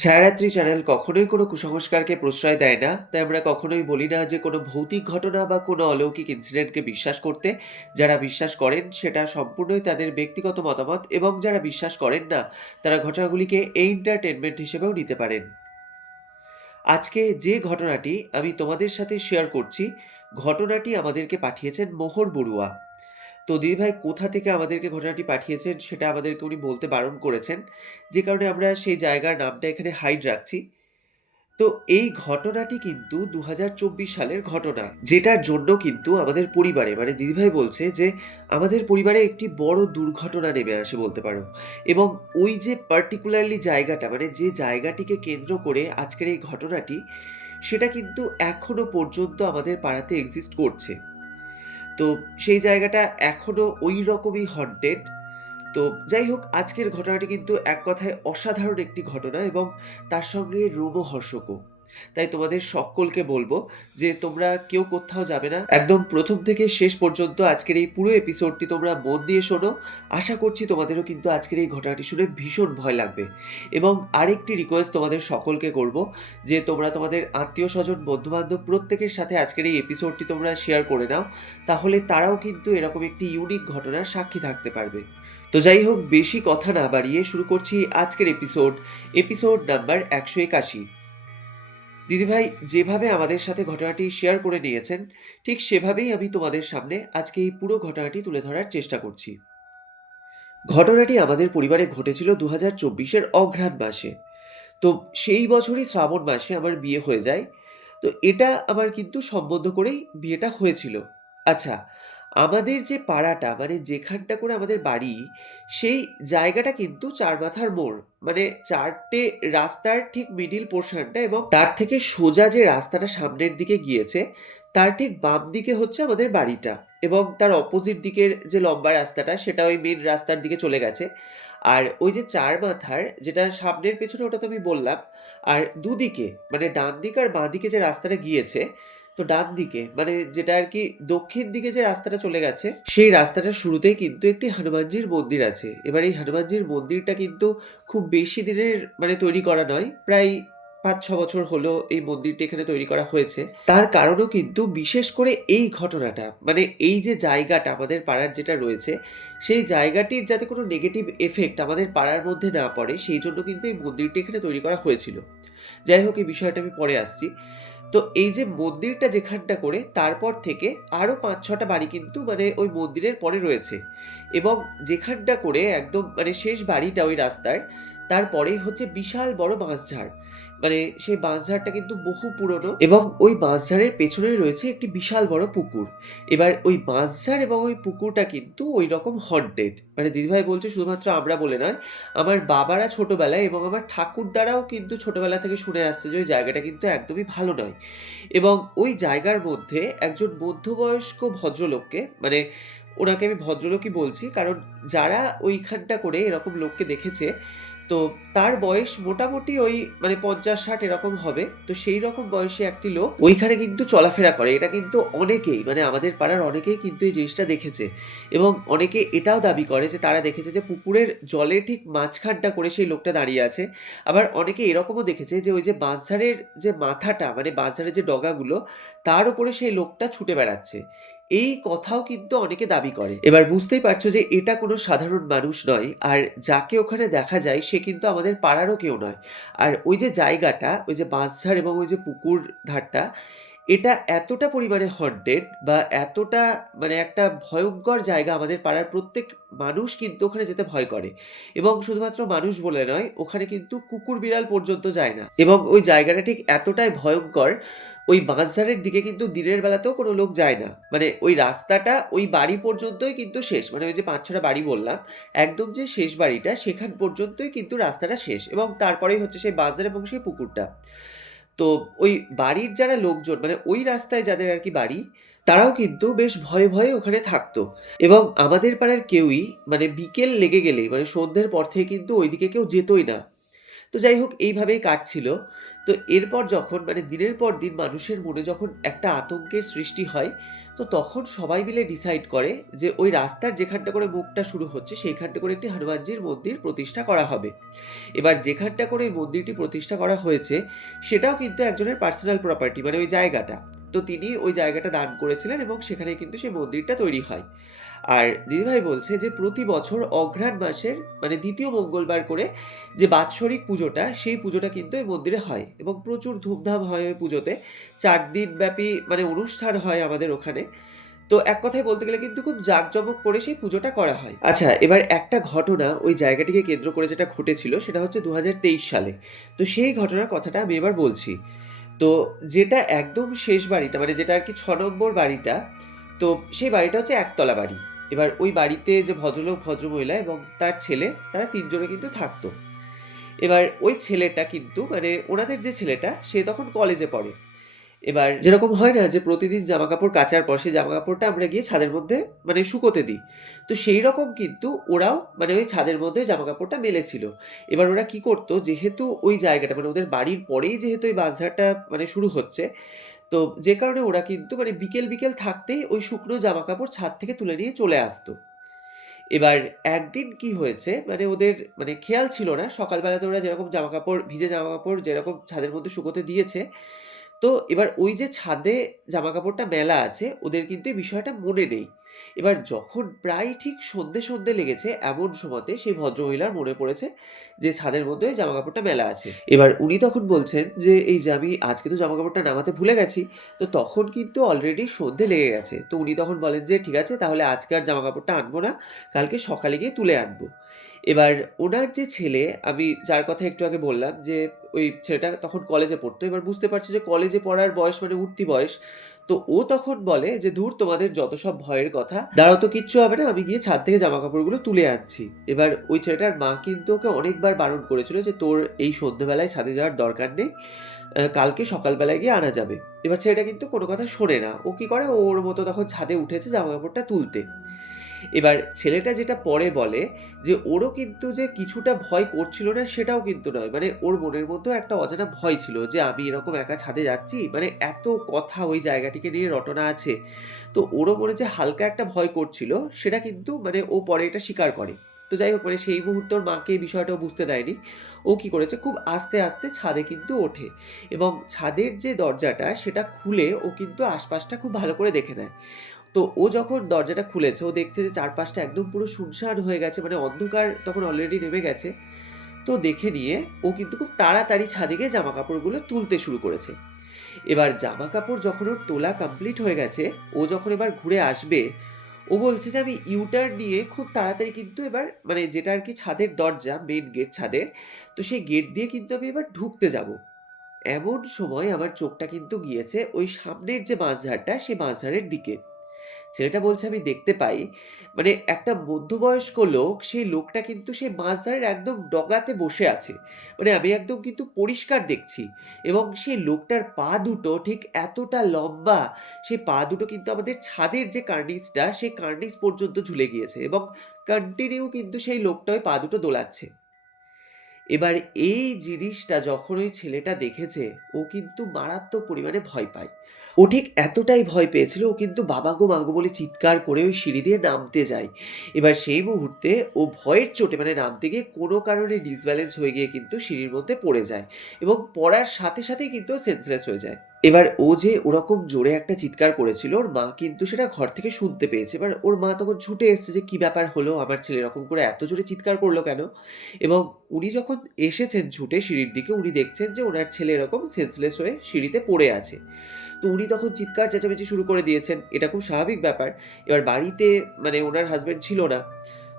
ছায়ারাত্রি channel কখনোই কোনো কুসংস্কারকে প্রশ্রয় দেয় না। তাই আমরা কখনোই বলি না যে কোনো ভৌতিক ঘটনা বা কোনো অলৌকিক ইনসিডেন্টকে বিশ্বাস করতে। যারা বিশ্বাস করেন, সেটা সম্পূর্ণই তাদের ব্যক্তিগত মতামত এবং যারা বিশ্বাস করেন না, তারা ঘটনাগুলিকে এন্টারটেনমেন্ট হিসেবেও নিতে পারেন। আজকে যে ঘটনাটি আমি তোমাদের সাথে শেয়ার করছি, ঘটনাটি আমাদেরকে পাঠিয়েছেন মোহর বড়ুয়া। তো দিদিভাই কোথা থেকে আমাদেরকে ঘটনাটি পাঠিয়েছেন সেটা আমাদেরকে উনি বলতে বারণ করেছেন। যে কারণে আমরা সেই জায়গার নামটা এখানে হাইড রাখছি। তো এই ঘটনাটি কিন্তু দু হাজার চব্বিশ সালের ঘটনা, যেটার জন্য কিন্তু আমাদের পরিবারে মানে দিদিভাই বলছে যে আমাদের পরিবারে একটি বড় দুর্ঘটনা নেমে আসে বলতে পারো। এবং ওই যে পার্টিকুলারলি জায়গাটা মানে যে জায়গাটিকে কেন্দ্র করে আজকের এই ঘটনাটি, সেটা কিন্তু এখনও পর্যন্ত আমাদের পাড়াতে এক্সিস্ট করছে। তো সেই জায়গাটা এখনও ওই রকমই হন্টেড তো যাই হোক আজকের ঘটনাটি কিন্তু এক কথায় অসাধারণ একটি ঘটনা এবং তার সঙ্গে রোমহর্ষকও। তাই তোমাদের সকলকে বলব যে তোমরা কেউ কোথাও যাবে না। একদম প্রথম থেকে শেষ পর্যন্ত আজকের এই পুরো এপিসোডটি তোমরা মন দিয়ে শোনো। আশা করছি তোমাদেরও কিন্তু আজকের এই ঘটনাটি শুনে ভীষণ ভয় লাগবে। এবং আরেকটি রিকোয়েস্ট তোমাদের সকলকে করব যে তোমরা তোমাদের আত্মীয় স্বজন বন্ধুবান্ধব প্রত্যেকের সাথে আজকের এই এপিসোডটি তোমরা শেয়ার করে নাও। তাহলে তারাও কিন্তু এরকম একটি ইউনিক ঘটনার সাক্ষী থাকতে পারবে। তো যাই হোক, বেশি কথা না বাড়িয়ে শুরু করছি আজকের এপিসোড এপিসোড নাম্বার একশো একাশি। দিদিভাই, যেভাবে আমাদের সাথে ঘটনাটি শেয়ার করে নিয়েছেন, ঠিক সেভাবেই আমি তোমাদের সামনে আজকে এই পুরো ঘটনাটি তুলে ধরার চেষ্টা করছি। ঘটনাটি আমাদের পরিবারে ঘটেছিল দু হাজার চব্বিশের অঘ্রাণ মাসে। তো সেই বছরই শ্রাবণ মাসে আমার বিয়ে হয়ে যায়। তো এটা আমার কিন্তু সম্বন্ধ করেই বিয়েটা হয়েছিল। আচ্ছা আমাদের যে পাড়াটা মানে যেখানটা করে আমাদের বাড়ি, সেই জায়গাটা কিন্তু চার মাথার মোড়। মানে চারটে রাস্তার ঠিক মিডিল পোর্শনটা এবং তার থেকে সোজা যে রাস্তাটা সামনের দিকে গিয়েছে, তার ঠিক বাম দিকে হচ্ছে আমাদের বাড়িটা এবং তার অপোজিট দিকের যে লম্বা রাস্তাটা, সেটা ওই মেন রাস্তার দিকে চলে গেছে। আর ওই যে চার মাথার যেটা সামনের পেছনে ওটা তো আমি বললাম, আর দুদিকে মানে ডান দিক আর বাঁ দিকে যে রাস্তাটা গিয়েছে তো ডান দিকে মানে যেটা আর কি দক্ষিণ দিকে যে রাস্তাটা চলে গেছে, সেই রাস্তাটার শুরুতেই কিন্তু একটি হনুমানজির মন্দির আছে। এবার এই হনুমানজির মন্দিরটা কিন্তু খুব বেশি দিনের মানে তৈরি করা নয়, প্রায় পাঁচ ছ বছর হলো এই মন্দিরটি এখানে তৈরি করা হয়েছে। তার কারণও কিন্তু বিশেষ করে এই ঘটনাটা মানে এই যে জায়গাটা আমাদের পাড়ার যেটা রয়েছে, সেই জায়গাটির যাতে কোনো নেগেটিভ এফেক্ট আমাদের পাড়ার মধ্যে না পড়ে, সেই জন্য কিন্তু এই মন্দিরটি এখানে তৈরি করা হয়েছিল। যাই হোক, এই বিষয়টা আমি পরে আসছি। তো এই যে মন্দিরটা যেখানটা করে, তারপর থেকে আরও পাঁচ ছটা বাড়ি কিন্তু মানে ওই মন্দিরের পরে রয়েছে। এবং যেখানটা করে একদম মানে শেষ বাড়িটা ওই রাস্তার, তারপরেই হচ্ছে বিশাল বড় বাঁশঝাড় মানে সেই বাঁশঝাড়টা কিন্তু বহু পুরনো এবং ওই বাঁশঝাড়ের পেছনেই রয়েছে একটি বিশাল বড় পুকুর। এবার ওই বাঁশঝাড় এবং ওই পুকুরটা কিন্তু ওই রকম হন্টেড মানে দিদিভাই বলছে শুধুমাত্র আমরা বলে নয়, আমার বাবারা ছোটবেলায় এবং আমার ঠাকুর দ্বারাও কিন্তু ছোটবেলা থেকে শুনে আসছে যে ওই জায়গাটা কিন্তু একদমই ভালো নয়। এবং ওই জায়গার মধ্যে একজন মধ্যবয়স্ক ভদ্রলোককে মানে ওনাকে আমি ভদ্রলোকই বলছি, কারণ যারা ওইখানটা করে এরকম লোককে দেখেছে তো তার বয়স মোটামুটি ওই মানে পঞ্চাশ, ষাট এরকম হবে। তো সেই রকম বয়সে একটি লোক, ওইখানে কিন্তু চলাফেরা করে। এটা কিন্তু অনেকেই মানে আমাদের পাড়ার অনেকেই কিন্তু এই জিনিসটা দেখেছে। এবং অনেকে এটাও দাবি করে যে তারা দেখেছে যে পুকুরের জলে ঠিক মাঝখানটা করে সেই লোকটা দাঁড়িয়ে আছে। আবার অনেকে এরকমও দেখেছে যে ওই যে বাঁশঝাড়ের যে মাথাটা মানে বাঁশঝাড়ের যে ডগাগুলো, তার উপরে সেই লোকটা ছুটে বেড়াচ্ছে। এই কথাও কিন্তু অনেকে দাবি করে। এবার বুঝতেই পারছ যে এটা কোনো সাধারণ মানুষ নয়, আর যাকে ওখানে দেখা যায় সে কিন্তু আমাদের পাড়ারও কেউ নয়। আর ওই যে জায়গাটা, ওই যে বাঁশঝাড় এবং ওই যে পুকুর ধারটা এটা এতটা পরিমাণে হন্টেড বা এতটা মানে একটা ভয়ঙ্কর জায়গা আমাদের পাড়ার প্রত্যেক মানুষ কিন্তু ওখানে যেতে ভয় করে। এবং শুধুমাত্র মানুষ বলে নয়, ওখানে কিন্তু কুকুর বিড়াল পর্যন্ত যায় না। এবং ওই জায়গাটা ঠিক এতটাই ভয়ঙ্কর, ওই বাঁশঝাড়ের দিকে কিন্তু দিনের বেলাতেও কোনো লোক যায় না। মানে ওই রাস্তাটা ওই বাড়ি পর্যন্তই কিন্তু শেষ। মানে ওই যে পাঁচ ছটা বাড়ি বললাম, একদম যে শেষ বাড়িটা, সেখান পর্যন্তই কিন্তু রাস্তাটা শেষ। এবং তারপরেই হচ্ছে সেই বাজার এবং সেই পুকুরটা। তো ওই বাড়ির যারা লোকজন মানে ওই রাস্তায় যাদের আর কি বাড়ি, তারাও কিন্তু বেশ ভয়ে ভয়ে ওখানে থাকতো। এবং আমাদের পাড়ার কেউই মানে বিকেল লেগে গেলেই মানে সন্ধ্যের পর থেকে কিন্তু ওইদিকে কেউ যেতই না। তো যাই হোক, এইভাবেই কাটছিল। তো এরপর যখন মানে দিনের পর দিন মানুষের মনে যখন একটা আতঙ্কের সৃষ্টি হয়, তো তখন সবাই মিলে ডিসাইড করে যে ওই রাস্তার যেখানটা করে মুখটা শুরু হচ্ছে সেইখানটা করে একটি হনুমানজির মন্দির প্রতিষ্ঠা করা হবে। এবার যেখানটা করে এই মন্দিরটি প্রতিষ্ঠা করা হয়েছে সেটাও কিন্তু একজনের পার্সোনাল প্রপার্টি মানে ওই জায়গাটা। তো তিনি ওই জায়গাটা দান করেছিলেন এবং সেখানে কিন্তু সেই মন্দিরটা তৈরি হয়। আর দিদিভাই বলছে যে প্রতি বছর অঘ্রাণ মাসের মানে দ্বিতীয় মঙ্গলবার করে যে বাৎসরিক পুজোটা, সেই পুজোটা কিন্তু এই মন্দিরে হয় এবং প্রচুর ধুমধাম হয় ওই পুজোতে। ৪ দিনব্যাপী মানে অনুষ্ঠান হয় আমাদের ওখানে। তো এক কথায় বলতে গেলে কিন্তু খুব জাঁকজমক করে সেই পুজোটা করা হয়। আচ্ছা এবার একটা ঘটনা ওই জায়গাটিকে কেন্দ্র করে যেটা ঘটেছিল সেটা হচ্ছে ২০২৩ সালে। তো সেই ঘটনার কথাটা আমি এবার বলছি। তো যেটা একদম শেষ বাড়িটা মানে যেটা আর কি ছ নম্বর বাড়িটা, তো সেই বাড়িটা হচ্ছে একতলা বাড়ি। এবার ওই বাড়িতে যে ভদ্রলোক, ভদ্রমহিলা এবং তার ছেলে তারা তিনজনে কিন্তু থাকতো। এবার ওই ছেলেটা কিন্তু মানে ওনাদের যে ছেলেটা সে তখন কলেজে পড়ে। এবার যেরকম হয় না যে প্রতিদিন জামাকাপড় কাচার পর সেই জামাকাপড়টা আমরা গিয়ে ছাদের মধ্যে মানে শুকোতে দিই। তো সেই রকম কিন্তু ওরাও মানে ওই ছাদের মধ্যে জামাকাপড়টা মেলেছিল। এবার ওরা কি করতো যেহেতু ওই জায়গাটা মানে ওদের বাড়ির পরেই যেহেতু এই বাঁশঝাড়টা মানে শুরু হচ্ছে, তো যে কারণে ওরা কিন্তু মানে বিকেল, বিকেল থাকতেই ওই শুকনো জামা কাপড় ছাদ থেকে তুলে নিয়ে চলে আসতো। এবার একদিন কি হয়েছে মানে ওদের মানে খেয়াল ছিল না সকালবেলাতে ওরা যেরকম জামা কাপড় ভিজে জামা কাপড় যেরকম ছাদের মধ্যে শুকোতে দিয়েছে, তো এবার ওই যে ছাদে জামা কাপড়টা মেলা আছে ওদের কিন্তু এই বিষয়টা মনে নেই। এবার যখন প্রায় ঠিক সন্ধ্যে, সন্ধ্যে লেগেছে এমন সময়তে সেই ভদ্রমহিলার মনে পড়েছে যে ছাদের মধ্যে জামা কাপড়টা মেলা আছে। এবার উনি তখন বলছেন যে, "এই যে আমি আজকে তো জামা কাপড়টা নামাতে ভুলে গেছি।" তো তখন কিন্তু অলরেডি সন্ধ্যে লেগে গেছে। তো উনি তখন বলেন যে, "ঠিক আছে তাহলে আজকে আর জামা কাপড়টা আনব না। কালকে সকালে গিয়ে তুলে আনব।" এবার ওনার যে ছেলে আমি যার কথা একটু আগে বললাম যে ওই ছেলেটা তখন কলেজে পড়তো। এবার বুঝতে পারছে যে কলেজে পড়ার বয়স মানে উঠতি বয়স। তো ও তখন বলে যে, "ধুর তোমাদের যত সব ভয়ের কথা। দাঁড়াও তো কিচ্ছু হবে না। আমি গিয়ে ছাদ থেকে জামা কাপড়গুলো তুলে আনছি।" এবার ওই ছেলেটার মা কিন্তু ওকে অনেকবার বারণ করেছিল যে, "তোর এই সন্ধ্যেবেলায় ছাদে যাওয়ার দরকার নেই। কালকে সকালবেলায় গিয়ে আনা যাবে।" এবার ছেলেটা কিন্তু কোনো কথা শোনে না। ও কি করে ওর মতো তখন ছাদে উঠেছে জামা কাপড়টা তুলতে। এবার ছেলেটা যেটা পরে বলে যে ওরও কিন্তু যে কিছুটা ভয় করছিল না সেটাও কিন্তু নয়। মানে ওর মনের মধ্যেও একটা অজানা ভয় ছিল যে আমি এরকম একা ছাদে যাচ্ছি। মানে এত কথা ওই জায়গাটিকে নিয়ে রটনা আছে। তো ওরও মনে যে হালকা একটা ভয় করছিল সেটা কিন্তু মানে ও পরে এটা স্বীকার করে। তো যাই হোক মানে সেই মুহূর্তে ওর মাকে এই বিষয়টাও বুঝতে দেয়নি। ও কি করেছে খুব আস্তে, আস্তে ছাদে কিন্তু ওঠে এবং ছাদের যে দরজাটা সেটা খুলে ও কিন্তু আশপাশটা খুব ভালো করে দেখে নেয়। তো ও যখন দরজাটা খুলেছে ও দেখছে যে চারপাশটা একদম পুরো শুনশান হয়ে গেছে মানে অন্ধকার তখন অলরেডি নেমে গেছে। তো দেখে নিয়ে ও কিন্তু খুব তাড়াতাড়ি ছাদে গিয়ে জামাকাপড়গুলো তুলতে শুরু করেছে। এবার জামাকাপড় যখন ওর তোলা কমপ্লিট হয়ে গেছে, ও যখন এবার ঘুরে আসবে, ও বলছে যে আমি ইউ-টার্ন নিয়ে খুব তাড়াতাড়ি কিন্তু এবার মানে যেটা আর কি ছাদের দরজা, মেইন গেট ছাদের, তো সেই গেট দিয়ে কিন্তু আমি এবার ঢুকতে যাব। এমন সময় আমার চোখটা কিন্তু গিয়েছে ওই সামনের যে বাঁশঝাড়টা, সেই বাঁশঝাড়ের দিকে। ছেলেটা বলছে আমি দেখতে পাই মানে একটা মধ্যবয়স্ক লোক, সেই লোকটা কিন্তু সেই বাঁশঝাড়ের একদম ডগাতে বসে আছে। মানে আমি একদম কিন্তু পরিষ্কার দেখছি এবং সেই লোকটার পা দুটো ঠিক এতটা লম্বা, সেই পা দুটো কিন্তু আমাদের ছাদের যে কার্নিসটা, সেই কার্নিস পর্যন্ত ঝুলে গিয়েছে এবং কন্টিনিউ কিন্তু সেই লোকটা ওই পা দুটো দোলাচ্ছে। এবার এই জিনিসটা যখন ওই ছেলেটা দেখেছে, ও কিন্তু মারাত্মক পরিমাণে ভয় পায়। ও ঠিক এতটাই ভয় পেয়েছিল ও কিন্তু বাবা গো, মাগো বলে চিৎকার করে ওই সিঁড়ি দিয়ে নামতে যায়। এবার সেই মুহূর্তে ও ভয়ের চোটে মানে নামতে গিয়ে কোনো কারণে ডিসব্যালেন্স হয়ে গিয়ে কিন্তু সিঁড়ির মধ্যে পড়ে যায় এবং পড়ার সাথে, সাথেই কিন্তু সেন্সলেস হয়ে যায়। এবার ও যে ওরকম জোরে একটা চিৎকার করেছিল ওর মা কিন্তু সেটা ঘর থেকে শুনতে পেয়েছে। এবার ওর মা তখন ছুটে এসেছে যে, "কি ব্যাপার হলো? আমার ছেলে এরকম করে এত জোরে চিৎকার করল কেন?" এবং উনি যখন এসেছেন ছুটে সিঁড়ির দিকে উনি দেখছেন যে ওনার ছেলে এরকম সেন্সলেস হয়ে সিঁড়িতে পড়ে আছে। তো উনি তখন চিৎকার চেঁচামেচি শুরু করে দিয়েছেন। এটা খুব স্বাভাবিক ব্যাপার। এবার বাড়িতে মানে ওনার হাসব্যান্ড ছিল না।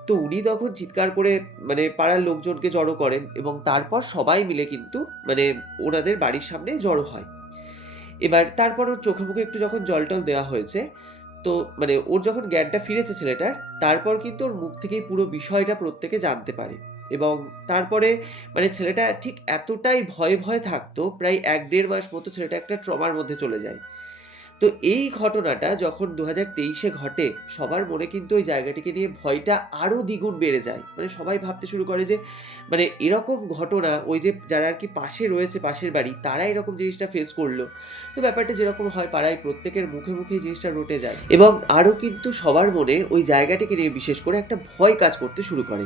তো উনি তখন চিৎকার করে মানে পাড়ার লোকজনকে জড়ো করেন এবং তারপর সবাই মিলে কিন্তু মানে ওনাদের বাড়ির সামনে জড়ো হয়। এবার তারপর ওর চোখে মুখে একটু যখন জল-টল দেওয়া হয়েছে, তো মানে ওর যখন জ্ঞানটা ফিরেছে ছেলেটার, তারপর কিন্তু ওর মুখ থেকেই পুরো বিষয়টা প্রত্যেকে জানতে পারে। এবং তারপরে মানে ছেলেটা ঠিক এতটাই ভয়ে, ভয়ে থাকতো প্রায় এক দেড় মাস মতো ছেলেটা একটা ট্রমার মধ্যে চলে যায়। তো এই ঘটনাটা যখন ২০২৩ তেইশে ঘটে, সবার মনে কিন্তু ওই জায়গাটিকে নিয়ে ভয়টা আরও দ্বিগুণ বেড়ে যায়। মানে সবাই ভাবতে শুরু করে যে মানে এরকম ঘটনা ওই যে যারা আর কি পাশে রয়েছে পাশের বাড়ি, তারা এরকম জিনিসটা ফেস করল। তো ব্যাপারটা যেরকম হয় পাড়ায় প্রত্যেকের মুখে, মুখে জিনিসটা রটে যায় এবং আরও কিন্তু সবার মনে ওই জায়গাটিকে নিয়ে বিশেষ করে একটা ভয় কাজ করতে শুরু করে।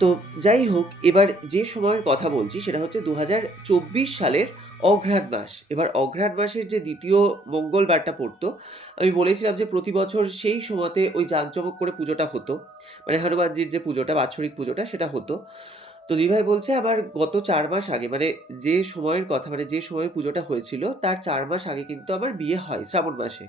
তো যাই হোক, এবার যে সময়ের কথা বলছি সেটা হচ্ছে ২০২৪ সালের অঘ্রাণ মাস। এবার অঘ্রাণ মাসের যে দ্বিতীয় মঙ্গলবারটা পড়তো, আমি বলেছিলাম যে প্রতি বছর সেই সময়তে ওই জাঁকজমক করে পুজোটা হতো। মানে হনুমানজির যে পুজোটা, বাৎসরিক পুজোটা সেটা হতো। তো দিভাই বলছে আমার গত চার মাস আগে মানে যে সময়ের কথা মানে যে সময়ে পুজোটা হয়েছিল তার চার মাস আগে কিন্তু আমার বিয়ে হয় শ্রাবণ মাসে।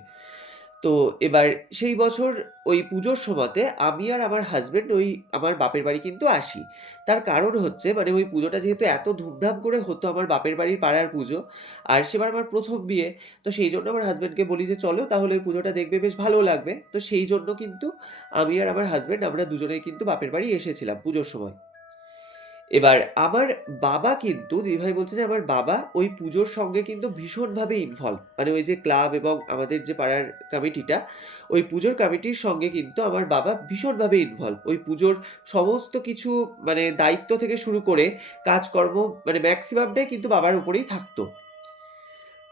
তো এবার সেই বছর ওই পুজোর সময়তে আমি আর আমার হাজব্যান্ড ওই আমার বাপের বাড়ি কিন্তু আসি। তার কারণ হচ্ছে মানে ওই পুজোটা যেহেতু এত ধুমধাম করে হতো আমার বাপের বাড়ির পাড়ার পুজো, আর সেবার আমার প্রথম বিয়ে। তো সেই জন্য আমার হাজব্যান্ডকে বলি যে, "চলো তাহলে ওই পুজোটা দেখবে বেশ ভালো লাগবে।" তো সেই জন্য কিন্তু আমি আর আমার হাজব্যান্ড আমরা দুজনেই কিন্তু বাপের বাড়ি এসেছিলাম পুজোর সময়। এবার আমার বাবা কিন্তু দিদিভাই বলছে যে আমার বাবা ওই পুজোর সঙ্গে কিন্তু ভীষণভাবে ইনভলভ। মানে ওই যে ক্লাব এবং আমাদের যে পাড়ার কমিটিটা, ওই পুজোর কমিটির সঙ্গে কিন্তু আমার বাবা ভীষণভাবে ইনভলভ। ওই পুজোর সমস্ত কিছু মানে দায়িত্ব থেকে শুরু করে কাজকর্ম মানে মেক্সিমামটাই কিন্তু বাবার উপরেই থাকতো।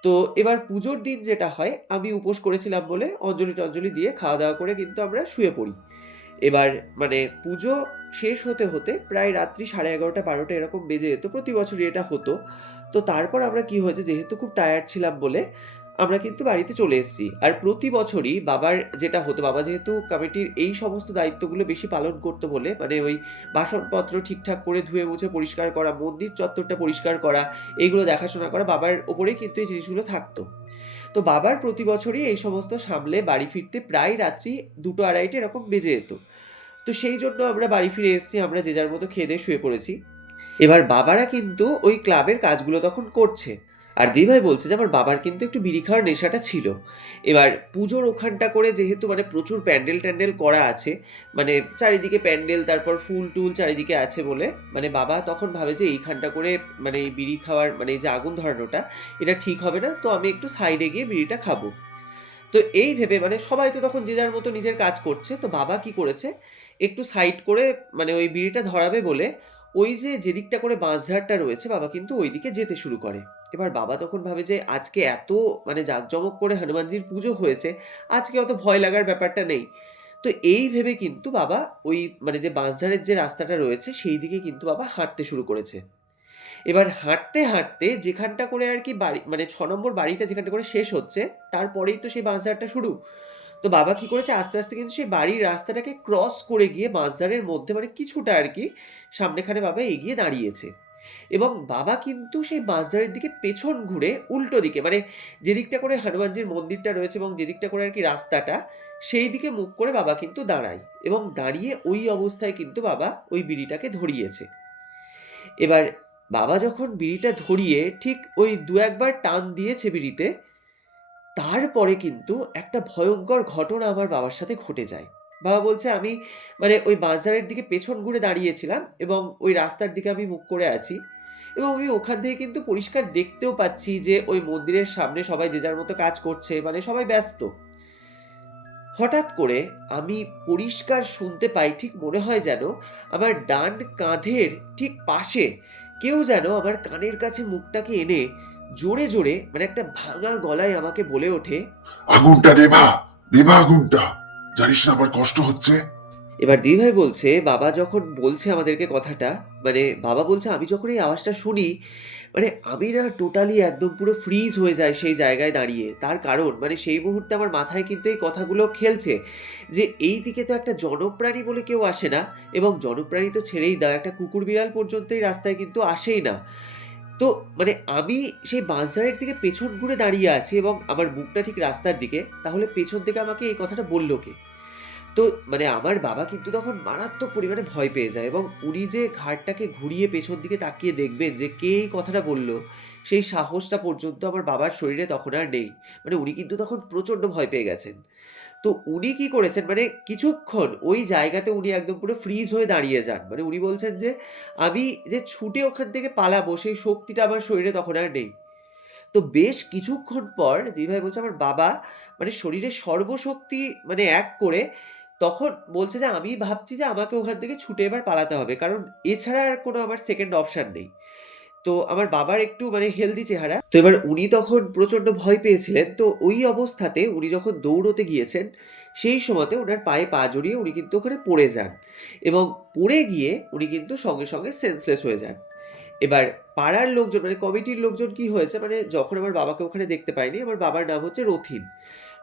তো এবার পুজোর দিন যেটা হয়, আমি উপোস করেছিলাম বলে অঞ্জলি-টঞ্জলি দিয়ে খাওয়া-দাওয়া করে কিন্তু আমরা শুয়ে পড়ি। এবার মানে পুজো শেষ হতে, হতে প্রায় রাত্রি 11:30-12:00 এরকম বেজে যেত। প্রতি বছরই এটা হতো। তো তারপর আমরা কি হয়েছে যেহেতু খুব টায়ার্ড ছিলাম বলে আমরা কিন্তু বাড়িতে চলে এসেছি। আর প্রতি বছরই বাবার যেটা হতো, বাবা যেহেতু কমিটির এই সমস্ত দায়িত্বগুলো বেশি পালন করতো বলে মানে ওই বাসনপত্র ঠিকঠাক করে ধুয়ে মুছে পরিষ্কার করা, মন্দির চত্বরটা পরিষ্কার করা, এইগুলো দেখাশোনা করা বাবার ওপরেই কিন্তু এই জিনিসগুলো থাকতো। তো বাবার প্রতি বছরই এই সমস্ত সামলে বাড়ি ফিরতে প্রায় রাত্রি দুটো আড়াইটে এরকম বেজে যেত। তো সেই জন্য আমরা বাড়ি ফিরে এসেছি। আমরা যে যার মতো খেয়ে-দেয়ে শুয়ে পড়েছি। এবার বাবারা কিন্তু ওই ক্লাবের কাজগুলো তখন করছে। আর দিদিভাই বলছে যে আমার বাবার কিন্তু একটু বিড়ি খাওয়ার নেশাটা ছিল। এবার পুজোর ওখানটা করে যেহেতু মানে প্রচুর প্যান্ডেল-ট্যান্ডেল করা আছে, মানে চারিদিকে প্যান্ডেল তারপর ফুল-টুল চারিদিকে আছে বলে মানে বাবা তখন ভাবে যে এইখানটা করে মানে এই বিড়ি খাওয়ার মানে এই যে আগুন ধরানোটা, এটা ঠিক হবে না। তো আমি একটু সাইডে গিয়ে বিড়িটা খাব। তো এই ভেবে মানে সবাই তো তখন যে যার মতো নিজের কাজ করছে। তো বাবা কি করেছে, একটু সাইড করে মানে ওই বিড়িটা ধরাবে বলে ওই যে যেদিকটা করে বাঁশঝাড়টা রয়েছে বাবা কিন্তু ওইদিকে যেতে শুরু করে। এবার বাবা তখন ভাবে যে আজকে এত মানে জাঁকজমক করে হনুমানজির পুজো হয়েছে, আজকে অত ভয় লাগার ব্যাপারটা নেই। তো এই ভেবে কিন্তু বাবা ওই মানে যে বাঁশঝাড়ের যে রাস্তাটা রয়েছে সেই দিকে কিন্তু বাবা হাঁটতে শুরু করেছে। এবার হাঁটতে, হাঁটতে যেখানটা করে আর কি বাড়ি মানে ছ নম্বর বাড়িটা যেখানটা করে শেষ হচ্ছে, তারপরেই তো সেই বাঁশঝাড়টা শুরু। তো বাবা কি করেছে আস্তে, আস্তে কিন্তু সেই বাড়ির রাস্তাটাকে ক্রস করে গিয়ে বাঁশঝাড়ের মধ্যে মানে কিছুটা আরকি সামনেখানে বাবা এগিয়ে দাঁড়িয়েছে। এবং বাবা কিন্তু সেই বাঁশঝাড়ের দিকে পেছন ঘুরে উল্টো দিকে মানে যেদিকটা করে হনুমানজির মন্দিরটা রয়েছে এবং যেদিকটা করে আর কি রাস্তাটা, সেই দিকে মুখ করে বাবা কিন্তু দাঁড়ায় এবং দাঁড়িয়ে ওই অবস্থায় কিন্তু বাবা ওই বিড়িটাকে ধরিয়েছে। এবার বাবা যখন বিড়িটা ধরিয়ে ঠিক ওই দু একবার টান দিয়েছে বিড়িতে, তারপরে কিন্তু একটা ভয়ঙ্কর ঘটনা আমার বাবার সাথে ঘটে যায়। বাবা বলছে আমি মানে ওই বাঁশঝাড়ের দিকে পেছন ঘুরে দাঁড়িয়েছিলাম এবং ওই রাস্তার দিকে আমি মুখ করে আছি এবং আমি ওখান থেকে কিন্তু পরিষ্কার দেখতেও পাচ্ছি যে ওই মন্দিরের সামনে সবাই যে যার মতো কাজ করছে, মানে সবাই ব্যস্ত। হঠাৎ করে আমি পরিষ্কার শুনতে পাই ঠিক মনে হয় যেন আমার ডান কাঁধের ঠিক পাশে কেউ যেন আমার কানের কাছে মুখটাকে এনে জোরে, জোরে মানে একটা ভাঙা গলায় আমাকে বলে ওঠে আগুনটা নেভা নেভা আগুনটা জানিস না, আমার কষ্ট হচ্ছে। এবার দিদিভাই বলছে, বাবা যখন বলছে আমাদেরকে কথাটা মানে বাবা বলছে, আমি যখন এই আওয়াজটা শুনি মানে আমি না টোটালি একদম পুরো ফ্রিজ হয়ে যায় সেই জায়গায় দাঁড়িয়ে। তার কারণ মানে সেই মুহূর্তে আমার মাথায় কিন্তু এই কথাগুলো খেলছে, যে এই দিকে তো একটা জনপ্রাণী বলে কেউ আসে না, এবং জনপ্রাণী তো ছেড়েই দাও একটা কুকুর বিড়াল পর্যন্ত এই রাস্তায় কিন্তু আসেই না। তো মানে আমি সেই বাঁশঝাড়ের দিকে পেছন ঘুরে দাঁড়িয়ে আছি এবং আমার মুখটা ঠিক রাস্তার দিকে তাহলে পেছন থেকে আমাকে এই কথাটা বলল কে তো মানে আমার বাবা কিন্তু তখন মারাত্মক পরিমাণে ভয় পেয়ে যায় এবং উনি যে ঘাড়টাকে ঘুরিয়ে পেছন দিকে তাকিয়ে দেখবেন যে কে এই কথাটা বলল, সেই সাহসটা পর্যন্ত আমার বাবার শরীরে তখন আর নেই। মানে উনি কিন্তু তখন প্রচণ্ড ভয় পেয়ে গেছেন। তো উনি কি করেছেন মানে কিছুক্ষণ ওই জায়গাতে উনি একদম পুরো ফ্রিজ হয়ে দাঁড়িয়ে যান। মানে উনি বলছেন যে, "আমি যে ছুটে ওখান থেকে পালাবো সেই শক্তিটা আমার শরীরে তখন আর নেই।" তো বেশ কিছুক্ষণ পর দিদিভাই বলছে আমার বাবা মানে শরীরের সর্বশক্তি মানে এক করে তখন বলছে যে, "আমি ভাবছি যে আমাকে ওখান থেকে ছুটে এবার পালাতে হবে।" কারণ এছাড়া আর কোনো আমার সেকেন্ড অপশান নেই। তো আমার বাবার একটু মানে হেলদি চেহারা। তো এবার উনি তখন প্রচণ্ড ভয় পেয়েছিলেন। তো ওই অবস্থাতে উনি যখন দৌড়তে গিয়েছেন, সেই সময়তে ওনার পায়ে পা জড়িয়ে উনি কিন্তু ওখানে পড়ে যান। এবং পড়ে গিয়ে উনি কিন্তু সঙ্গে, সঙ্গে সেন্সলেস হয়ে যান। এবার পাড়ার লোকজন মানে কমিটির লোকজন কি হয়েছে মানে যখন আমার বাবাকে ওখানে দেখতে পায়নি, আমার বাবার নাম হচ্ছে রথীন।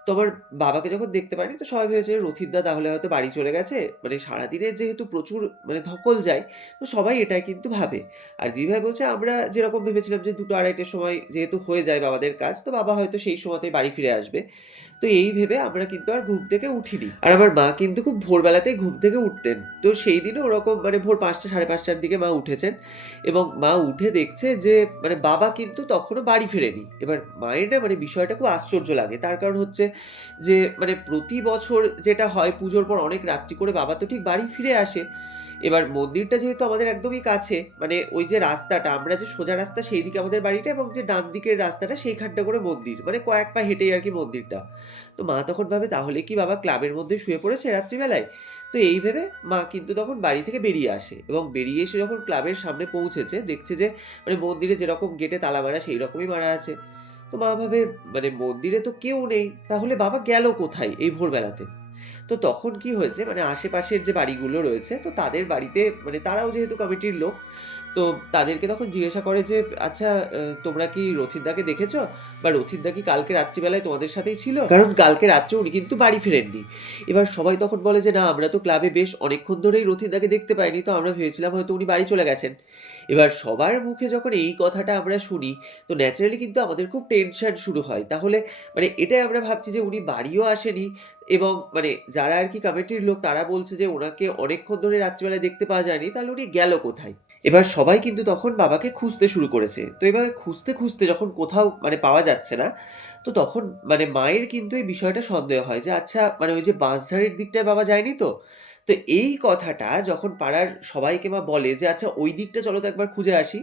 তো আমার বাবাকে যখন দেখতে পারি তো সবাই ভেবেছে রথিদা তাহলে হয়তো বাড়ি চলে গেছে। মানে সারাদিনে যেহেতু প্রচুর মানে ধকল যায়, তো সবাই এটাই কিন্তু ভাবে। আর দিদিভাই বলছে আমরা যেরকম ভেবেছিলাম যে দুটো আড়াইটের সময় যেহেতু হয়ে যায় বাবাদের কাজ, তো বাবা হয়তো সেই সময়তেই বাড়ি ফিরে আসবে। তো এই ভেবে আমরা কিন্তু আর ঘুম থেকে উঠিনি। আর আমার মা কিন্তু খুব ভোরবেলাতেই ঘুম থেকে উঠতেন। তো সেইদিনও ওরকম মানে ভোর পাঁচটা, সাড়ে পাঁচটার দিকে মা উঠেছেন এবং মা উঠে দেখছে যে মানে বাবা কিন্তু তখনও বাড়ি ফেরেনি। এবার মায়ের না মানে বিষয়টা খুব আশ্চর্য লাগে। তার কারণ হচ্ছে যে মানে প্রতি বছর যেটা হয়, পুজোর পর অনেক রাত্রি করে বাবা তো ঠিক বাড়ি ফিরে আসে। এবার মন্দিরটা যেহেতু আমাদের একদমই কাছে, মানে ওই যে রাস্তাটা আমরা যে সোজা রাস্তা সেই দিকে আমাদের বাড়িটা এবং যে ডান দিকের রাস্তাটা সেইখানটা করে মন্দির। মানে কয়েক পা হেঁটেই আর কি মন্দিরটা। তো মা তখন ভাবে তাহলে কি বাবা ক্লাবের মধ্যে শুয়ে পড়েছে রাত্রিবেলায়? তো এই ভেবে মা কিন্তু তখন বাড়ি থেকে বেরিয়ে আসে এবং বেরিয়ে এসে যখন ক্লাবের সামনে পৌঁছেছে, দেখছে যে মানে মন্দিরে যেরকম গেটে তালা মারা সেই রকমই মারা আছে। তো মা ভাবে মানে মন্দিরে তো কেউ নেই, তাহলে বাবা গেল কোথায় এই ভোরবেলাতে? তো তখন কি হয়েছে? মানে আশেপাশের যে বাড়িগুলো রয়েছে তো তাদের বাড়িতে মানে তারাও যেহেতু কমিটির লোক, তো তাদেরকে তখন জিজ্ঞাসা করে যে, "আচ্ছা তোমরা কি রথীনদাকে দেখেছ? বা রথীনদা কি কালকে রাত্রিবেলায় তোমাদের সাথেই ছিল?" কারণ কালকে রাত্রে উনি কিন্তু বাড়ি ফেরেননি। এবার সবাই তখন বলে যে, "না আমরা তো ক্লাবে বেশ অনেকক্ষণ ধরেই রথীনদাকে দেখতে পাইনি। তো আমরা ভেবেছিলাম হয়তো উনি বাড়ি চলে গেছেন।" এবার সবার মুখে যখন এই কথাটা আমরা শুনি, তো ন্যাচারালি কিন্তু আমাদের খুব টেনশন শুরু হয়। তাহলে মানে এটাই আমরা ভাবছি যে উনি বাড়িও আসেনি এবং মানে যারা আর কি কমিটির লোক তারা বলছে যে ওনাকে অনেকক্ষণ ধরে রাত্রিবেলায় দেখতে পাওয়া যায়নি, তাহলে উনি গেল কোথায়? এবার সবাই কিন্তু তখন বাবাকে খুঁজতে শুরু করেছে। তো এবার খুঁজতে, খুঁজতে যখন কোথাও মানে পাওয়া যাচ্ছে না, তো তখন মানে মায়ের কিন্তু এই বিষয়টা সন্দেহ হয় যে আচ্ছা মানে ওই যে বাঁশঝাড়ের দিকটায় বাবা যায়নি তো? তো এই কথাটা যখন পাড়ার সবাইকে মা বলে যে, "আচ্ছা ওই দিকটা চলো তো একবার খুঁজে আসি।"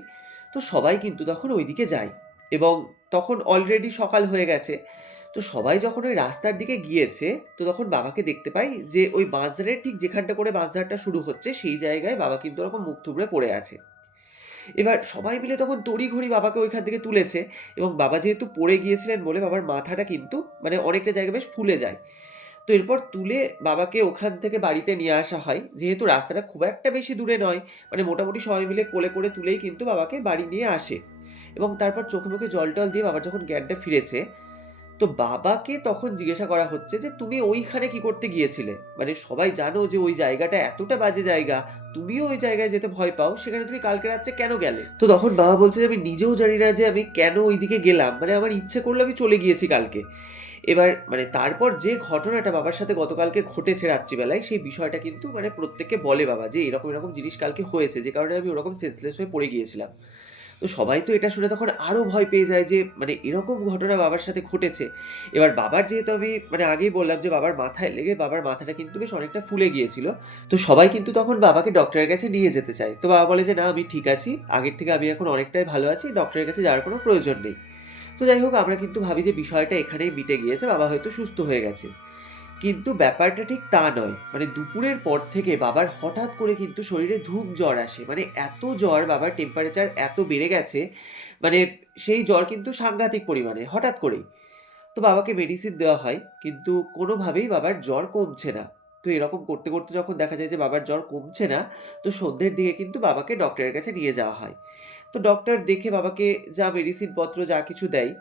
তো সবাই কিন্তু তখন ওই দিকে যায় এবং তখন অলরেডি সকাল হয়ে গেছে। তো সবাই যখন ওই রাস্তার দিকে গিয়েছে, তো তখন বাবাকে দেখতে পাই যে ওই বাঁশঝাড়ের ঠিক যেখানটা করে বাঁশঝাড়টা শুরু হচ্ছে, সেই জায়গায় বাবা কিন্তু ওরকম মুখ থুবড়ে পড়ে আছে। এবার সবাই মিলে তখন তড়িঘড়ি বাবাকে ওইখান থেকে তুলেছে এবং বাবা যেহেতু পড়ে গিয়েছিলেন বলে বাবার মাথাটা কিন্তু মানে অনেকটা জায়গা বেশ ফুলে যায়। তো এরপর তুলে বাবাকে ওখান থেকে বাড়িতে নিয়ে আসা হয়। যেহেতু রাস্তাটা খুব একটা বেশি দূরে নয়, মানে মোটামুটি সবাই মিলে কোলে করে তুলেই কিন্তু বাবাকে বাড়ি নিয়ে আসে। এবং তারপর চোখে মুখে জল-টল দিয়ে বাবার যখন জ্ঞানটা ফিরেছে, তো বাবাকে তখন জিজ্ঞাসা করা হচ্ছে যে, "তুমি ওইখানে কি করতে গিয়েছিলে? মানে সবাই জানো যে ওই জায়গাটা এতটা বাজে জায়গা, তুমিও ওই জায়গায় যেতে ভয় পাও, সেখানে তুমি কালকে রাত্রে কেন গেলে?" তো তখন বাবা বলছে যে, "আমি নিজেও জানি না যে আমি কেন ওইদিকে গেলাম। মানে আমার ইচ্ছে করল আমি চলে গিয়েছি কালকে।" এবার মানে তারপর যে ঘটনাটা বাবার সাথে গতকালকে ঘটেছে রাত্রিবেলায়, সেই বিষয়টা কিন্তু মানে প্রত্যেককে বলে বাবা যে, "এরকম, এরকম জিনিস কালকে হয়েছে, যে কারণে আমি ওরকম সেন্সলেস হয়ে পড়ে গিয়েছিলাম।" তো সবাই তো এটা শুনে তখন আরও ভয় পেয়ে যায় যে মানে এরকম ঘটনা বাবার সাথে ঘটেছে। এবার বাবার যেহেতু আমি মানে আগেই বললাম যে বাবার মাথায় লেগে বাবার মাথাটা কিন্তু বেশ অনেকটা ফুলে গিয়েছিল। তো সবাই কিন্তু তখন বাবাকে ডক্টরের কাছে নিয়ে যেতে চায়। তো বাবা বলে যে, "না আমি ঠিক আছি। আগের থেকে আমি এখন অনেকটাই ভালো আছি। ডক্টরের কাছে যাওয়ার কোনো প্রয়োজন নেই।" তো যাই হোক আমরা কিন্তু ভাবি যে বিষয়টা এখানেই মিটে গিয়েছে, বাবা হয়তো সুস্থ হয়ে গেছে। কিন্তু ব্যাপারটা ঠিক তা নয়। মানে দুপুরের পর থেকে বাবার হঠাৎ করে কিন্তু শরীরে ধুম জ্বর আসে। মানে এত জ্বর বাবার টেম্পারেচার এত বেড়ে গেছে, মানে সেই জ্বর কিন্তু সাংঘাতিক পরিমাণে হঠাৎ করেই। তো বাবাকে মেডিসিন দেওয়া হয়, কিন্তু কোনোভাবেই বাবার জ্বর কমছে না। তো এরকম করতে, করতে যখন দেখা যায় যে বাবার জ্বর কমছে না, তো সন্ধ্যের দিকে কিন্তু বাবাকে ডক্টরের কাছে নিয়ে যাওয়া হয়। তো ডক্টর দেখে বাবাকে যা মেডিসিনপত্র যা কিছু দেয়,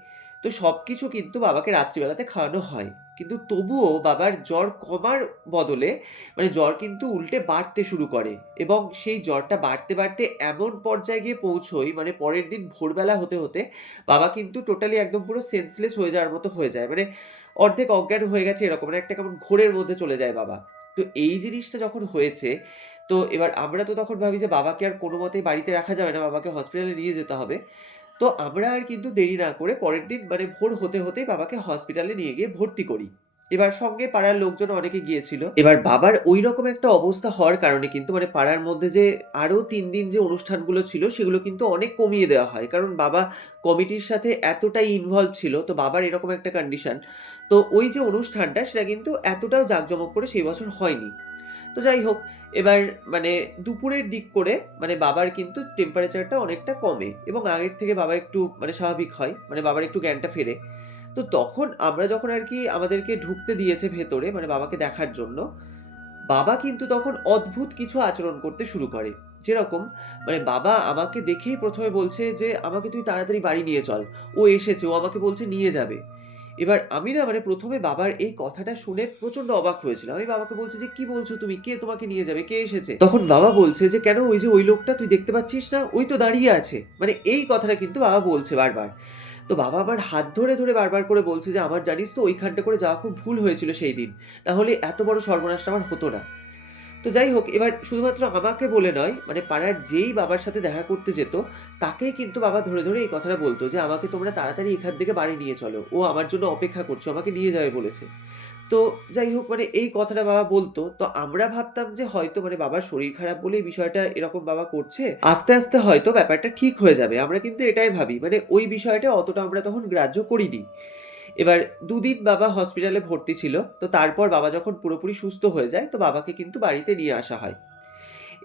তো সব কিছু কিন্তু বাবাকে রাত্রিবেলাতে খাওয়ানো হয়। কিন্তু তবুও বাবার জ্বর কমার বদলে মানে জ্বর কিন্তু উল্টে বাড়তে শুরু করে এবং সেই জ্বরটা বাড়তে, বাড়তে এমন পর্যায়ে গিয়ে পৌঁছয় মানে পরের দিন ভোরবেলা হতে, হতে বাবা কিন্তু টোটালি একদম পুরো সেন্সলেস হয়ে যাওয়ার মতো হয়ে যায়। মানে অর্ধেক অজ্ঞান হয়ে গেছে এরকম মানে একটা কেমন ঘোরের মধ্যে চলে যায় বাবা। তো এই জিনিসটা যখন হয়েছে, তো এবার আমরা তো তখন ভাবি যে বাবাকে আর কোনো মতেই বাড়িতে রাখা যাবে না, বাবাকে হসপিটালে নিয়ে যেতে হবে। তো আমরা আর কিন্তু দেরি না করে পরের দিন মানে ভোর হতে, হতেই বাবাকে হসপিটালে নিয়ে গিয়ে ভর্তি করি। এবার সঙ্গে পাড়ার লোকজন অনেকে গিয়েছিল। এবার বাবার ওই রকম একটা অবস্থা হওয়ার কারণে কিন্তু মানে পাড়ার মধ্যে যে আরও তিন দিন যে অনুষ্ঠানগুলো ছিল সেগুলো কিন্তু অনেক কমিয়ে দেওয়া হয়। কারণ বাবা কমিটির সাথে এতটাই ইনভলভ ছিল তো বাবার এরকম একটা কন্ডিশন তো ওই যে অনুষ্ঠানটা সেটা কিন্তু এতটাও জাঁকজমক করে সেই বছর হয়নি। তো যাই হোক, এবার মানে দুপুরের দিক করে মানে বাবার কিন্তু টেম্পারেচারটা অনেকটা কমে এবং আগের থেকে বাবা একটু মানে স্বাভাবিক হয় মানে বাবার একটু জ্ঞানটা ফেরে। তো তখন আমরা যখন আর কি আমাদেরকে ঢুকতে দিয়েছে ভেতরে মানে বাবাকে দেখার জন্য, বাবা কিন্তু তখন অদ্ভুত কিছু আচরণ করতে শুরু করে। যেরকম মানে বাবা আমাকে দেখেই প্রথমে বলছে যে, আমাকে তুই তাড়াতাড়ি বাড়ি নিয়ে চল। ও এসেছে, ও আমাকে বলছে নিয়ে যাবে। এবার আমি না মানে প্রথমে বাবার এই কথাটা শুনে প্রচণ্ড অবাক হয়েছিলাম। আমি বাবাকে বলছি যে, কি বলছো তুমি? কে তোমাকে নিয়ে যাবে? কে এসেছে? তখন বাবা বলছে যে, কেন ওই যে ওই লোকটা? তুই দেখতে পাচ্ছিস না? ওই তো দাঁড়িয়ে আছে। মানে এই কথাটা কিন্তু বাবা বলছে বারবার। তো বাবা আবার হাত ধরে ধরে বারবার করে বলছে যে, আমার জানিস তো, ওইখানটা করে যাওয়া খুব ভুল হয়েছিল সেই দিন। না হলে এত বড় সর্বনাশটা আমার হতো না। তো যাই হোক, এবার শুধুমাত্র আমাকে বলে নয় মানে পাড়ার যেই বাবার সাথে দেখা করতে যেত তাকেই কিন্তু বাবা ধরে ধরে এই কথাটা বলতো যে, আমাকে তোমরা তাড়াতাড়ি এখান থেকে বাড়ি নিয়ে চলো। ও আমার জন্য অপেক্ষা করছ, আমাকে নিয়ে যাবে, বলেছে। তো যাই হোক মানে এই কথাটা বাবা বলতো। তো আমরা ভাবতাম যে, হয়তো মানে বাবার শরীর খারাপ বলে এই বিষয়টা এরকম বাবা করছে। আস্তে আস্তে হয়তো ব্যাপারটা ঠিক হয়ে যাবে। আমরা কিন্তু এটাই ভাবি। মানে ওই বিষয়টা অতটা আমরা তখন গ্রাহ্য করিনি। এবার দুদিন বাবা হসপিটালে ভর্তি ছিল, তো তারপর বাবা যখন পুরোপুরি সুস্থ হয়ে যায়, তো বাবাকে কিন্তু বাড়িতে নিয়ে আসা হয়।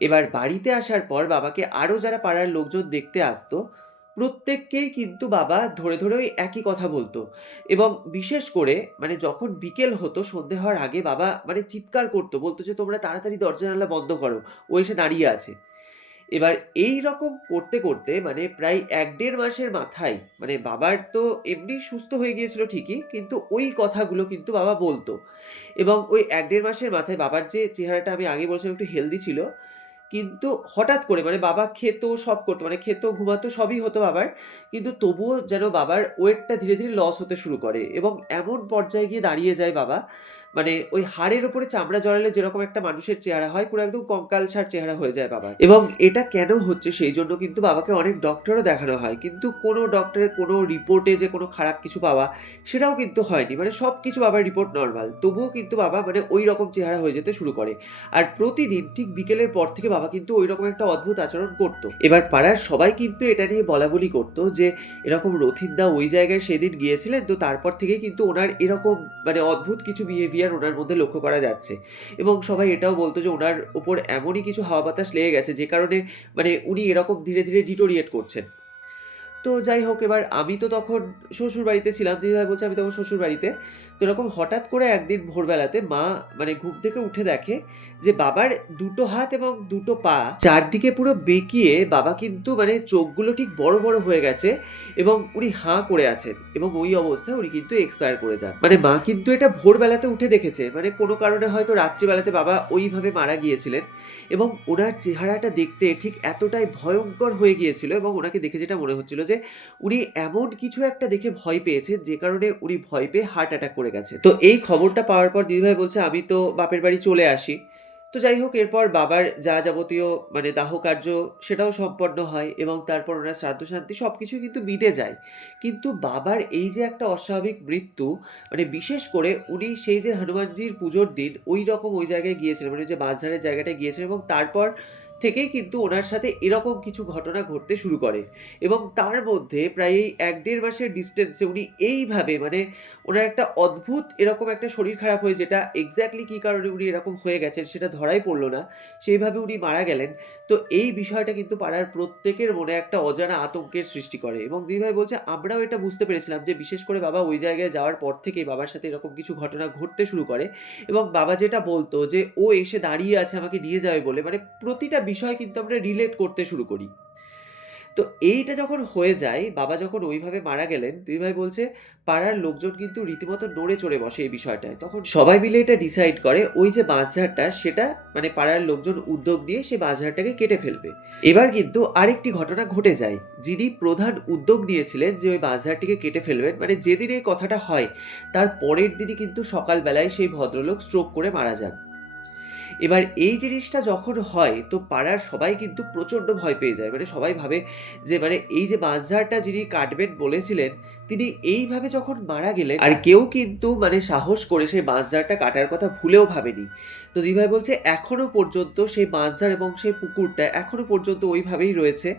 এবার বাড়িতে আসার পর বাবাকে আরও যারা পাড়ার লোকজন দেখতে আসতো, প্রত্যেককেই কিন্তু বাবা ধরে ধরে ওই একই কথা বলতো। এবং বিশেষ করে মানে যখন বিকেল হতো, সন্ধে হওয়ার আগে বাবা মানে চিৎকার করতো, বলতো যে তোমরা তাড়াতাড়ি দরজা জানালা বন্ধ করো, ও এসে দাঁড়িয়ে আছে। এবার এই রকম করতে করতে মানে প্রায় এক দেড় মাসের মাথায় মানে বাবার তো এমনি সুস্থ হয়ে গিয়েছিল ঠিকই, কিন্তু ওই কথাগুলো কিন্তু বাবা বলতো। এবং ওই এক দেড় মাসের মাথায় বাবার যে চেহারাটা আমি আগে বলছিলাম একটু হেলদি ছিল, কিন্তু হঠাৎ করে মানে বাবা খেত, সব করতো মানে খেত, ঘুমাতো, সবই হতো বাবার, কিন্তু তবুও যেন বাবার ওয়েটটা ধীরে ধীরে লস হতে শুরু করে। এবং এমন পর্যায়ে গিয়ে দাঁড়িয়ে যায় বাবা মানে ওই হাড়ের ওপরে চামড়া জড়ালে যেরকম একটা মানুষের চেহারা হয়, পুরো একদম কঙ্কালসার চেহারা হয়ে যায় বাবার। এবং এটা কেন হচ্ছে সেই জন্য কিন্তু বাবাকে অনেক ডক্টরও দেখানো হয়। কিন্তু কোনো ডক্টরের কোনো রিপোর্টে যে কোনো খারাপ কিছু পাওয়া, সেটাও কিন্তু হয়নি। মানে সব কিছু বাবার রিপোর্ট নর্মাল তবুও কিন্তু বাবা মানে ওই রকম চেহারা হয়ে যেতে শুরু করে। আর প্রতিদিন ঠিক বিকেলের পর থেকে বাবা কিন্তু ওই রকম একটা অদ্ভুত আচরণ করতো। এবার পাড়ার সবাই কিন্তু এটা নিয়ে বলা বলি করতো যে, এরকম রথিনদা ওই জায়গায় সেদিন গিয়েছিলেন, তো তারপর থেকে কিন্তু ওনার এরকম মানে অদ্ভুত কিছু বিহেভিয়ার ওনার মধ্যে লক্ষ্য করা যাচ্ছে। এবং সবাই এটাও বলতো যে ওনার ওপর এমনই কিছু হাওয়া বাতাস লেগে গেছে যে কারণে মানে উনি এরকম ধীরে ধীরে ডিটোরিয়েট করছেন। তো যাই হোক, এবার আমি তো তখন শ্বশুর বাড়িতে ছিলাম। দিদিভাই বলছে, আমি তখন শ্বশুর বাড়িতে তো এরকম হঠাৎ করে একদিন ভোরবেলাতে মা মানে ঘুম থেকে উঠে দেখে যে বাবার দুটো হাত এবং দুটো পা চারদিকে পুরো বেঁকিয়ে বাবা কিন্তু মানে চোখগুলো ঠিক বড় বড় হয়ে গেছে এবং উনি হাঁ করে আছেন এবং ওই অবস্থায় উনি কিন্তু এক্সপায়ার করে যান। মানে মা কিন্তু এটা ভোরবেলাতে উঠে দেখেছে মানে কোনো কারণে হয়তো রাত্রিবেলাতে বাবা ওইভাবে মারা গিয়েছিলেন এবং ওনার চেহারাটা দেখতে ঠিক এতটাই ভয়ঙ্কর হয়ে গিয়েছিল এবং ওনাকে দেখে যেটা মনে হচ্ছিল যে উনি এমন কিছু একটা দেখে ভয় পেয়েছেন যে কারণে উনি ভয় পেয়ে হার্ট অ্যাটাক করে গেছে তো এই খবরটা পাওয়ার পর দিদিভাই বলছে, আমি তো বাপের বাড়ি চলে আসি। তো যাই হোক, এরপর বাবার যা যাবতীয় মানে দাহ কার্য সেটাও সম্পন্ন হয় এবং তারপর ওনার শ্রাদ্ধ শান্তি সব কিছুই কিন্তু মিটে যায়। কিন্তু বাবার এই যে একটা অস্বাভাবিক মৃত্যু মানে বিশেষ করে উনি সেই যে হনুমানজির পুজোর দিন, ওই রকম ওই জায়গায় গিয়েছিলেন মানে যে বাঁশঝাড়ের জায়গাটায় গিয়েছিলেন এবং তারপর থেকেই কিন্তু ওনার সাথে এরকম কিছু ঘটনা ঘটতে শুরু করে। এবং তার মধ্যে প্রায় এই এক দেড় মাসের ডিস্টেন্সে উনি এইভাবে মানে ওনার একটা অদ্ভুত এরকম একটা শরীর খারাপ হয়ে যেটা এক্স্যাক্টলি কী কারণে উনি এরকম হয়ে গেছেন সেটা ধরাই পড়ল না, সেইভাবে উনি মারা গেলেন। তো এই বিষয়টা কিন্তু পাড়ার প্রত্যেকের মনে একটা অজানা আতঙ্কের সৃষ্টি করে এবং দিদিভাই বলছে, আমরাও এটা বুঝতে পেরেছিলাম যে বিশেষ করে বাবা ওই জায়গায় যাওয়ার পর থেকেই বাবার সাথে এরকম কিছু ঘটনা ঘটতে শুরু করে এবং বাবা যেটা বলতো যে, ও এসে দাঁড়িয়ে আছে, আমাকে নিয়ে যাবে বলে। মানে প্রতিটা বিষয় কিন্তু আমরা রিলেট করতে শুরু করি। তো এইটা যখন হয়ে যায়, বাবা যখন ওইভাবে মারা গেলেন দিদিভাই বলছে, পাড়ার লোকজন কিন্তু রীতিমতো নড়ে চড়ে বসে এই বিষয়টায়। তখন সবাই মিলে এটা ডিসাইড করে, ওই যে বাঁশঝাড়টা, সেটা মানে পাড়ার লোকজন উদ্যোগ নিয়ে সেই বাঁশঝাড়টাকে কেটে ফেলবে। এবার কিন্তু আরেকটি ঘটনা ঘটে যায়, যিনি প্রধান উদ্যোগ নিয়েছিলেন যে ওই বাঁশঝাড়টিকে কেটে ফেলবেন মানে যেদিন এই কথাটা হয়, তার পরের দিনই কিন্তু সকালবেলায় সেই ভদ্রলোক স্ট্রোক করে মারা যান। এবার এই জিনিসটা যখন হয়, তো পাড়ার সবাই কিন্তু প্রচণ্ড ভয় পেয়ে যায়। মানে সবাই ভাবে যে মানে এই যে বাঁশঝাড়টা যিনি কাটবেন বলেছিলেন, তিনি এইভাবে যখন মারা গেলেন, আর কেউ কিন্তু মানে সাহস করে সেই বাঁশঝাড়টা কাটার কথা ভুলেও ভাবেনি। তো দিভাই বলছে এখনও পর্যন্ত সেই বাঁশঝাড় এবং সেই পুকুরটা এখনও পর্যন্ত ওইভাবেই রয়েছে।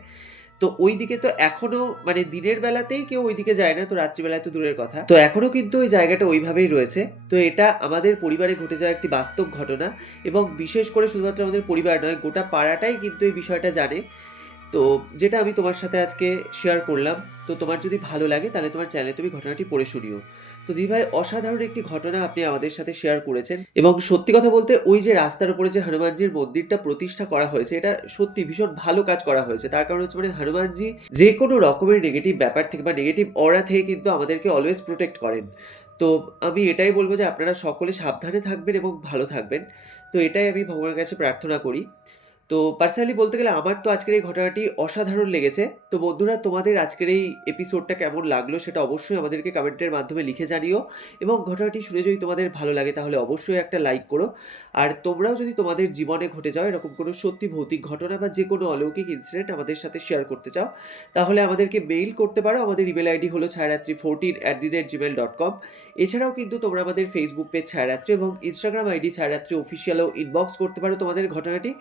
তো ওই দিকে তো এখনও মানে দিনের বেলাতেই কেউ ওই দিকে যায় না, তো রাত্রিবেলায় তো দূরের কথা। তো এখনও কিন্তু ওই জায়গাটা ওইভাবেই রয়েছে। তো এটা আমাদের পরিবারে ঘটে যাওয়া একটি বাস্তব ঘটনা এবং বিশেষ করে শুধুমাত্র আমাদের পরিবার নয়, গোটা পাড়াটাই কিন্তু এই বিষয়টা জানে। তো যেটা আমি তোমার সাথে আজকে শেয়ার করলাম, তো তোমার যদি ভালো লাগে তাহলে তোমার চ্যানেলে তুমি ঘটনাটি পড়ে শুনিও। তো দিদিভাই অসাধারণ একটি ঘটনা আপনি আমাদের সাথে শেয়ার করেছেন এবং সত্যি কথা বলতে ওই যে রাস্তার উপরে যে হনুমানজির মন্দিরটা প্রতিষ্ঠা করা হয়েছে, এটা সত্যি ভীষণ ভালো কাজ করা হয়েছে। তার কারণ হচ্ছে মানে হনুমানজি যে কোনো রকমের নেগেটিভ ব্যাপার থেকে বা নেগেটিভ অরা থেকে কিন্তু আমাদেরকে অলওয়েজ প্রোটেক্ট করেন। তো আমি এটাই বলব যে আপনারা সকলে সাবধানে থাকবেন এবং ভালো থাকবেন। তো এটাই আমি ভগবানের কাছে প্রার্থনা করি। তো পার্সোনালি বলতে গেলে আমার তো আজকের এই ঘটনাটি অসাধারণ লেগেছে। তো বন্ধুরা, তোমাদের আজকের এই এপিসোডটা কেমন লাগল সেটা অবশ্যই আমাদেরকে কমেন্টের মাধ্যমে লিখে জানিও এবং ঘটনাটি শুনে যদি তোমাদের ভালো লাগে তাহলে অবশ্যই একটা লাইক করো। আর তোমরাও যদি তোমাদের জীবনে ঘটে যাও এরকম কোনো সত্যি ভৌতিক ঘটনা বা যে কোনো অলৌকিক ইনসিডেন্ট আমাদের সাথে শেয়ার করতে চাও, তাহলে আমাদেরকে মেইল করতে পারো। আমাদের ইমেল আইডি হলো Chhayaratri fourteen at the rate Gmail dot com এছাড়াও কিন্তু তোমরা আমাদের ফেসবুক পেজ ছায়ারাত্রি এবং ইনস্টাগ্রাম আইডি ছায়ারাত্রি অফিসিয়ালও ইনবক্স করতে পারো তোমাদের ঘটনাটি।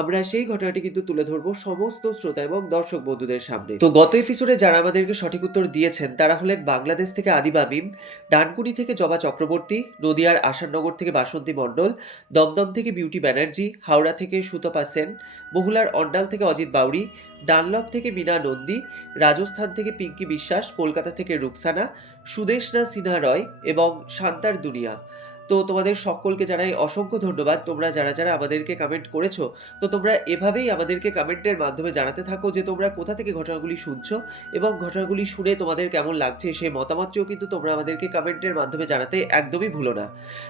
আমরা সেই ঘটনাটি কিন্তু তুলে ধরবো সমস্ত শ্রোতা এবং দর্শক বন্ধুদের সামনে। তো গত এপিসোডে যারা আমাদেরকে সঠিক উত্তর দিয়েছেন, তারা হলেন বাংলাদেশ থেকে আদিবাবিম ডানকুনি থেকে জবা চক্রবর্তী, নদিয়ার আশাননগর থেকে বাসন্তী মণ্ডল, দমদম থেকে বিউটি ব্যানার্জি, হাওড়া থেকে সুতপা সেন বহুলার অন্ডাল থেকে অজিত বাউরি ডানলপ থেকে মীনা নন্দী, রাজস্থান থেকে পিঙ্কি বিশ্বাস, কলকাতা থেকে রুকসানা সুদেশনা সিনহা রয় এবং শান্তার দুনিয়া। তো তোমাদের সকলকে জানাই অসংখ্য ধন্যবাদ। তোমরা যারা যারা আমাদেরকে কমেন্ট করেছ, তো তোমরা এভাবেই আমাদেরকে কমেন্টের মাধ্যমে জানাতে থাকো যে তোমরা কোথা থেকে ঘটনাগুলি শুনছো এবং ঘটনাগুলি শুনে তোমাদের কেমন লাগছে সেই মতামতটিও কিন্তু তোমরা আমাদেরকে কমেন্টের মাধ্যমে জানাতে একদমই ভুলো না।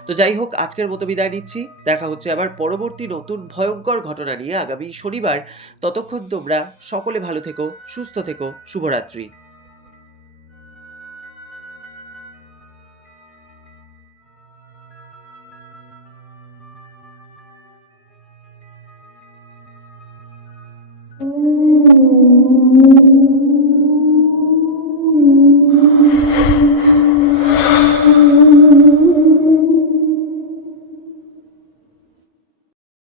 তো যাই হোক, আজকের মতো বিদায় নিচ্ছি। দেখা হচ্ছে আবার পরবর্তী নতুন ভয়ঙ্কর ঘটনা নিয়ে আগামী শনিবার। ততক্ষণ তোমরা সকলে ভালো থেকো, সুস্থ থেকো, শুভরাত্রি।